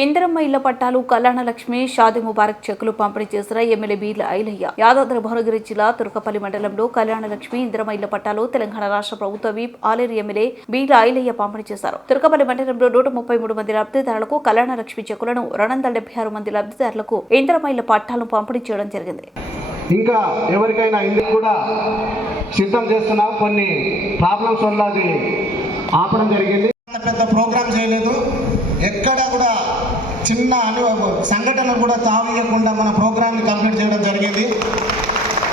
ఇందిరమ్మ ఇళ్ళ పట్టాలు కళ్యాణ లక్ష్మి షాది ముబారక్ చెక్కులు పంపిణీ చేసిన ఎమ్మెల్యే బీర్ల ఐలయ్య. యాదాద్రి భువనగిరి జిల్లా తురకపల్లి మండలంలో కళ్యాణ లక్ష్మి ఇందిరమ్మ ఇళ్ళ పట్టాలు తెలంగాణ రాష్ట్ర ప్రభుత్వ వీప్ ఆలేరు ఎమ్మెల్యే బీర్ల ఐలయ్య పంపిణీ చేశారు. తురకపల్లి మండలంలో నూట ముప్పై మూడు మంది లబ్ధిదారులకు కళ్యాణ లక్ష్మి చెక్కులను రెండు వందల డెబ్బై ఆరు మంది లబ్ధిదారులకు ఇందిరమ్మ ఇళ్ళ పట్టాలను పంపిణీ చేయడం జరిగింది. ఇంకా ఎవరికైనా ఇల్లు కూడా సిద్ధం చేస్తున్నాం కొన్ని ప్రాబ్లమ్స్ వల్ల అది ఆపడం జరిగింది. పెద్ద ప్రోగ్రామ్ చేయలేదు. ఎక్కడ కూడా చిన్న అను సంఘటన కూడా తావీయకుండా మన ప్రోగ్రామ్ని కంప్లీట్ చేయడం జరిగింది.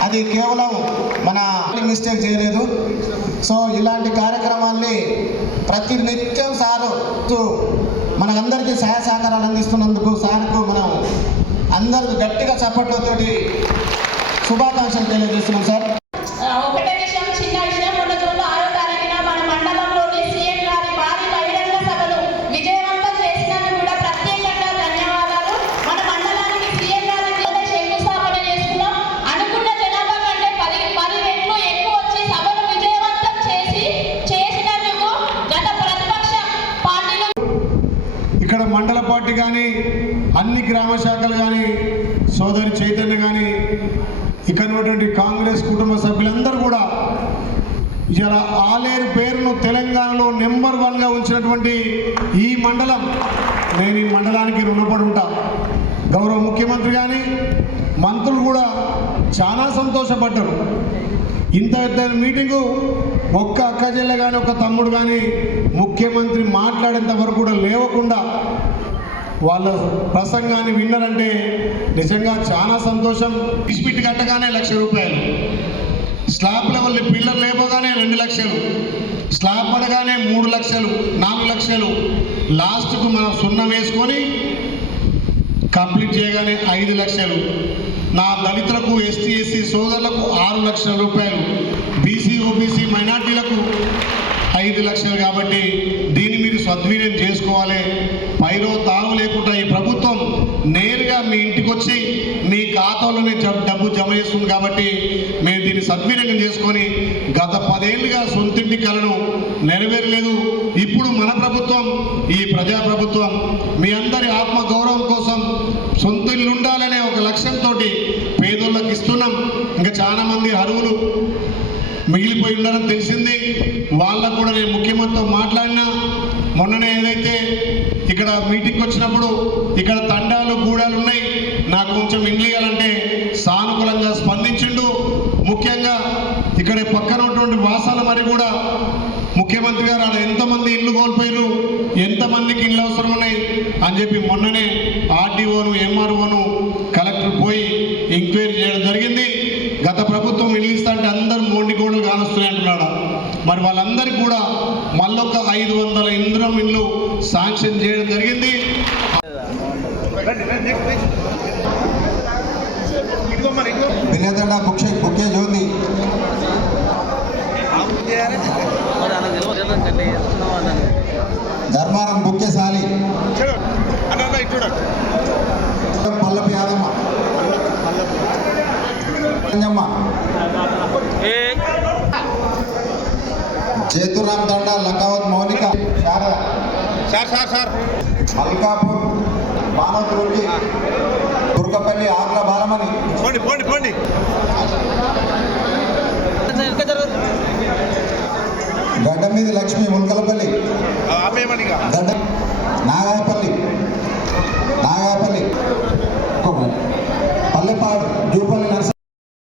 అది కేవలం మన మిస్టేక్ చేయలేదు. సో ఇలాంటి కార్యక్రమాల్ని ప్రతి నిత్యం సారు మనకందరికీ సహాయ సహకారాలు అందిస్తున్నందుకు సార్కు మనం అందరికీ గట్టిగా చప్పట్లతోటి శుభాకాంక్షలు తెలియజేస్తున్నాం సార్. ఇక్కడ మండల పార్టీ కానీ అన్ని గ్రామ శాఖలు కానీ సోదరి చైతన్య కానీ ఇక్కడ ఉన్నటువంటి కాంగ్రెస్ కుటుంబ సభ్యులందరూ కూడా ఇలా ఆలేరు పేరును తెలంగాణలో నెంబర్ వన్గా ఉంచినటువంటి ఈ మండలం. నేను ఈ మండలానికి రుణపడి ఉంటా. గౌరవ ముఖ్యమంత్రి కానీ మంత్రులు కూడా చాలా సంతోషపడ్డారు. ఇంత పెద్ద మీటింగు ఒక్క అక్క చెల్లె కానీ ఒక తమ్ముడు కానీ ముఖ్యమంత్రి మాట్లాడేంత వరకు కూడా లేవకుండా వాళ్ళ ప్రసంగాన్ని విన్నారంటే నిజంగా చాలా సంతోషం. ఇస్పిట్ కట్టగానే లక్ష రూపాయలు. స్లాబ్ లెవెల్ పిల్లర్ లేపగానే రెండు లక్షలు. స్లాబ్ పడగానే మూడు లక్షలు నాలుగు లక్షలు. లాస్ట్కు మనం సున్నం వేసుకొని కంప్లీట్ చేయగానే ఐదు లక్షలు. నా దళితులకు ఎస్టీ ఎస్సీ సోదరులకు ఆరు లక్షల రూపాయలు. బీసీ ఓబీసీ మైనార్టీలకు ఐదు లక్షలు కాబట్టి దీన్ని మీరు సద్వినియోగం చేసుకోవాలి. పైరో తావు లేకుండా ఈ ప్రభుత్వం నేరుగా మీ ఇంటికి వచ్చి మీ ఖాతాలోనే డబ్బు జమ చేస్తుంది కాబట్టి మేము దీన్ని సద్వినియోగం చేసుకొని గత పదేళ్ళుగా సొంతింటి కలను నెరవేరలేదు. ఇప్పుడు మన ప్రభుత్వం ఈ ప్రజా ప్రభుత్వం మీ అందరి ఆత్మగౌరవం ఇల్లు ఉండాలనే ఒక లక్ష్యంతో పేదోళ్ళకి ఇస్తున్నాం. ఇంకా చాలా మంది అరువులు మిగిలిపోయి ఉన్నారని తెలిసింది. వాళ్ళకు కూడా నేను ముఖ్యమంత్రితో మాట్లాడినా. మొన్ననే ఏదైతే ఇక్కడ మీటింగ్కి వచ్చినప్పుడు ఇక్కడ తండాలు గూడాలు ఉన్నాయి. నాకు కొంచెం ఇంగ్లీయాలంటే సానుకూలంగా స్పందించిండు. ముఖ్యంగా ఇక్కడ పక్కన ఉన్నటువంటి వాసాల మరి కూడా ముఖ్యమంత్రి గారు ఆడ ఎంతమంది ఇల్లు కోల్పోయారు ఎంతమందికి ఇల్లు అవసరం ఉన్నాయి? అని చెప్పి మొన్ననే ఆర్డీఓను ఎంఆర్ఓను కలెక్టర్ పోయి ఎంక్వైరీ చేయడం జరిగింది. గత ప్రభుత్వం ఇల్లు ఇస్తా అంటే అందరూ మోండి గోడలు కానొస్తున్నాయి అంటున్నాడు. మరి వాళ్ళందరికీ కూడా మళ్ళొక ఐదు వందల ఇంద్రం ఇల్లు శాంక్షన్ చేయడం జరిగింది. వినేతండ బుక్ జ్యోతి ధర్మారం బుక్కే సాలి Pallapi Yadamma. Jethuram Danda Lakavath Mounika. Sharada. Sir sir sir. Malkapur మానవతుర్కి Durgapalli Agla Balamani పోండి పోండి పోండి గడ్డ మీద లక్ష్మి ముల్కలపల్లి